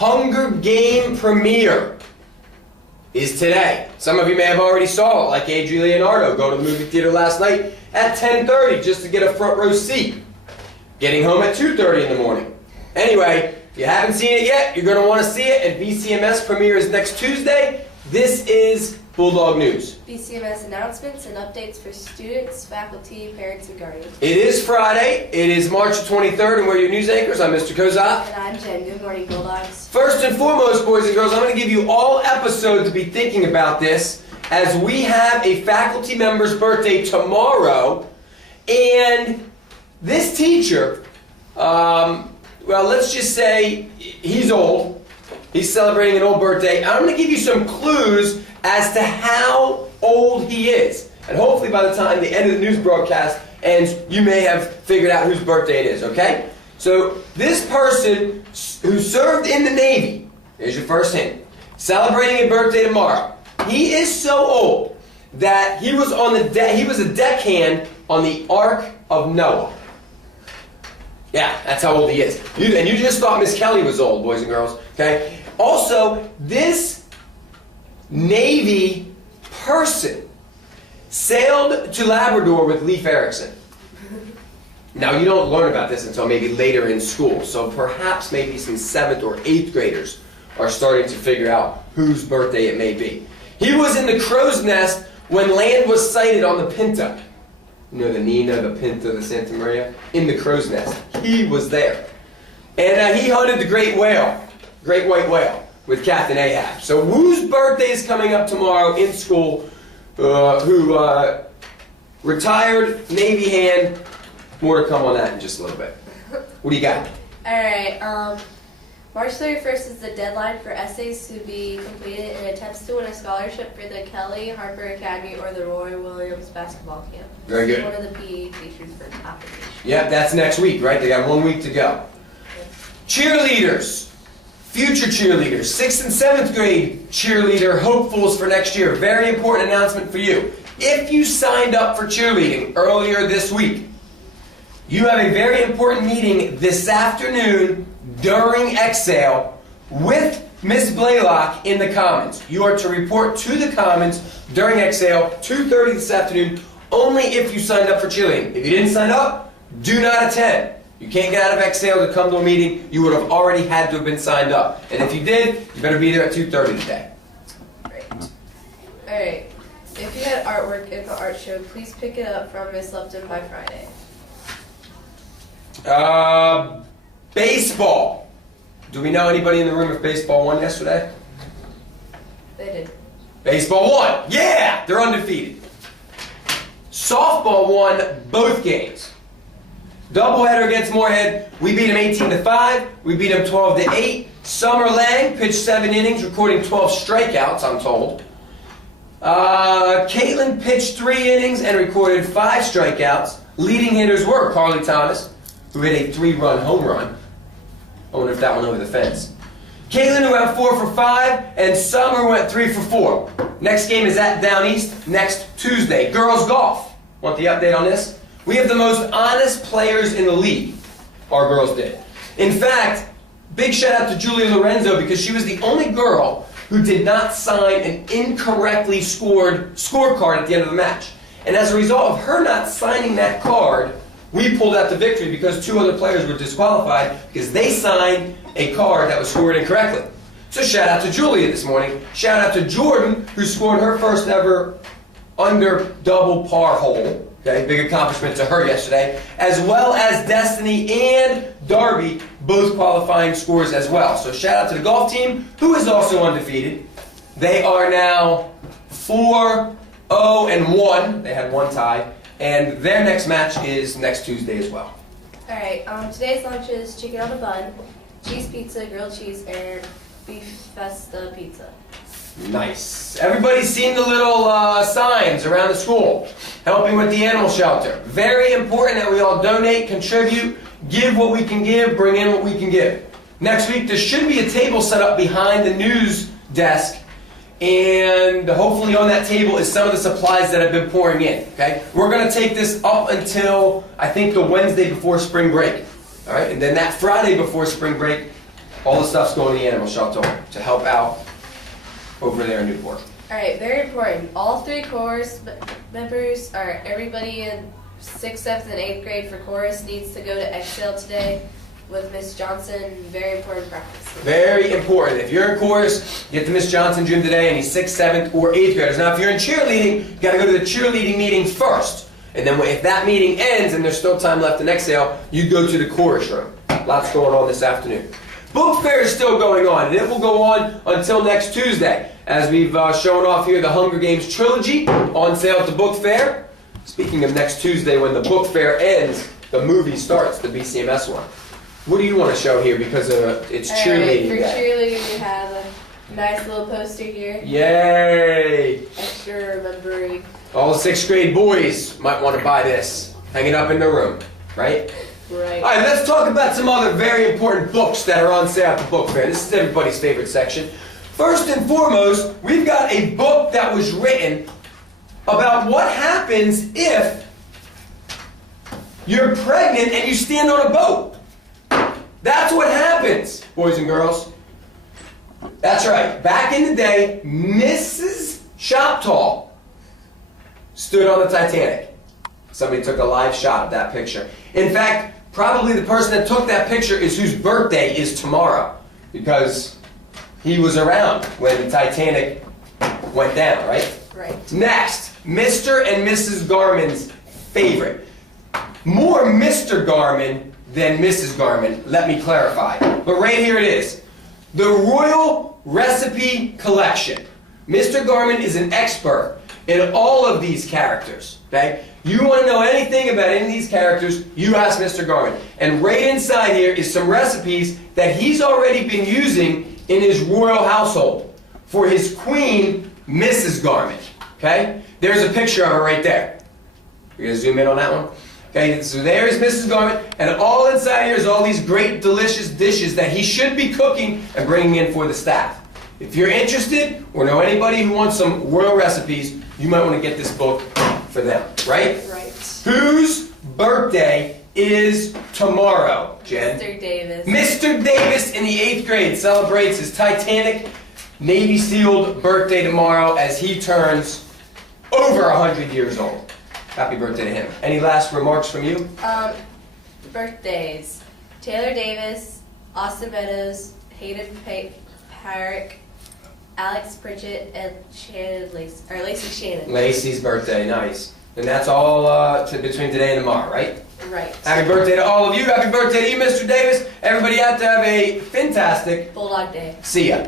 Hunger Game premiere is today. Some of you may have already saw it, like Adri Leonardo, go to the movie theater last night at 10:30 just to get a front row seat. Getting home at 2:30 in the morning. Anyway, if you haven't seen it yet, you're going to want to see it, and BCMS premiere is next Tuesday. This is Bulldog News. BCMS announcements and updates for students, faculty, parents, and guardians. It is Friday. It is March 23rd, and we're your news anchors. I'm Mr. Kozak. And I'm Jen. Good morning, Bulldogs. First and foremost, boys and girls, I'm going to give you all episode to be thinking about this, as we have a faculty member's birthday tomorrow, and this teacher, well, let's just say he's old. He's celebrating an old birthday. I'm going to give you some clues as to how old he is. And hopefully by the time the end of the news broadcast ends, you may have figured out whose birthday it is, okay? So this person who served in the Navy, here's your first hint, celebrating a birthday tomorrow. He is so old that he was on the he was a deckhand on the Ark of Noah. Yeah, that's how old he is. And you just thought Miss Kelly was old, boys and girls, okay? Also, this Navy person sailed to Labrador with Leif Erikson. Now, you don't learn about this until maybe later in school, so perhaps maybe some 7th or 8th graders are starting to figure out whose birthday it may be. He was in the crow's nest when land was sighted on the Pinta. You know, the Nina, the Pinta, the Santa Maria? In the crow's nest. He was there. And he hunted the great whale, great white whale, with Captain Ahab. So whose birthday is coming up tomorrow in school, who retired Navy hand? More to come on that in just a little bit. What do you got? Alright, March 31st is the deadline for essays to be completed in attempts to win a scholarship for the Kelly Harper Academy or the Roy Williams basketball camp. Very good. One of the PE teachers for the application. Yep, that's next week, right? They got 1 week to go. Cheerleaders, future cheerleaders, 6th and 7th grade cheerleader hopefuls for next year. Very important announcement for you. If you signed up for cheerleading earlier this week, you have a very important meeting this afternoon during Exhale with Miss Blaylock in the Commons. You are to report to the Commons during Exhale, 2:30 this afternoon, only if you signed up for cheerleading. If you didn't sign up, do not attend. You can't get out of Exhale to come to a meeting. You would have already had to have been signed up. And if you did, you better be there at 2:30 today. Great. Alright, if you had artwork at the art show, please pick it up from Miss Lupton by Friday. Baseball. Do we know anybody in the room if baseball won yesterday? They did. Baseball won. Yeah, they're undefeated. Softball won both games. Doubleheader against Moorhead. We beat them 18-5. We beat them 12-8. Summer Lang pitched 7 innings, recording 12 strikeouts, I'm told. Caitlin pitched 3 innings and recorded 5 strikeouts. Leading hitters were Carly Thomas, who hit a 3-run home run. I wonder if that went over the fence. Caitlin, who went 4 for 5, and Summer went 3 for 4. Next game is at Down East next Tuesday. Girls golf. Want the update on this? We have the most honest players in the league. Our girls did. In fact, big shout out to Julia Lorenzo because she was the only girl who did not sign an incorrectly scored scorecard at the end of the match. And as a result of her not signing that card, we pulled out the victory because 2 other players were disqualified because they signed a card that was scored incorrectly. So shout out to Julia this morning. Shout out to Jordan, who scored her first ever under double par hole. Okay, big accomplishment to her yesterday. As well as Destiny and Darby, both qualifying scores as well. So shout out to the golf team, who is also undefeated. They are now 4-0-1. They had 1 tie. And their next match is next Tuesday as well. Alright, today's lunch is chicken on a bun, cheese pizza, grilled cheese, and beef festa pizza. Nice. Everybody's seen the little signs around the school helping with the animal shelter. Very important that we all donate, contribute, give what we can give, bring in what we can give. Next week there should be a table set up behind the news desk, and hopefully on that table is some of the supplies that have been pouring in. Okay? We're going to take this up until I think the Wednesday before spring break. All right? And then that Friday before spring break, All the stuff's going to the animal shelter to help out over there in Newport. Alright, very important. All 3 chorus members, or everybody in 6th, 7th, and 8th grade for chorus needs to go to Excel today with Miss Johnson. Very important practice. Very important. If you're in chorus, get to Miss Johnson gym today, and he's 6th, 7th, or 8th graders. Now, if you're in cheerleading, you got to go to the cheerleading meeting first. And then if that meeting ends and there's still time left in Excel, you go to the chorus room. Lots going on this afternoon. Book fair is still going on, and it will go on until next Tuesday. As we've shown off here, the Hunger Games trilogy on sale at the book fair. Speaking of next Tuesday, when the book fair ends, the movie starts, the BCMS one. What do you want to show here because it's cheerleading For day? cheerleading, we have a nice little poster here. Yay! Extra remembering. All the 6th grade boys might want to buy this. Hang it up in their room, right? Right. All right, let's talk about some other very important books that are on sale at the book fair. This is everybody's favorite section. First and foremost, we've got a book that was written about what happens if you're pregnant and you stand on a boat. That's what happens, boys and girls. That's right. Back in the day, Mrs. Shoptall stood on the Titanic. Somebody took a live shot of that picture. In fact, probably the person that took that picture is whose birthday is tomorrow, because he was around when the Titanic went down, right? Right. Next, Mr. and Mrs. Garmin's favorite. More Mr. Garmin than Mrs. Garmin, let me clarify. But right here it is. The Royal Recipe Collection. Mr. Garmin is an expert in all of these characters, okay? You want to know anything about any of these characters, you ask Mr. Garmin. And right inside here is some recipes that he's already been using in his royal household for his queen, Mrs. Garmin, okay? There's a picture of her right there. We're going to zoom in on that one. Okay, so there's Mrs. Garmin, and all inside here is all these great, delicious dishes that he should be cooking and bringing in for the staff. If you're interested, or know anybody who wants some royal recipes, you might want to get this book for them, right? Right. Whose birthday is tomorrow, Jen? Mr. Davis. Mr. Davis in the 8th grade celebrates his Titanic Navy SEAL birthday tomorrow as he turns over 100 years old. Happy birthday to him. Any last remarks from you? Birthdays. Taylor Davis, Austin Meadows, Hayden Parrick, Alex Pritchett, and Lacey Shannon. Lacey's birthday, nice. And that's all between today and tomorrow, right? Right. Happy birthday to all of you. Happy birthday to you, Mr. Davis. Everybody out there have a fantastic. Bulldog Day. See ya.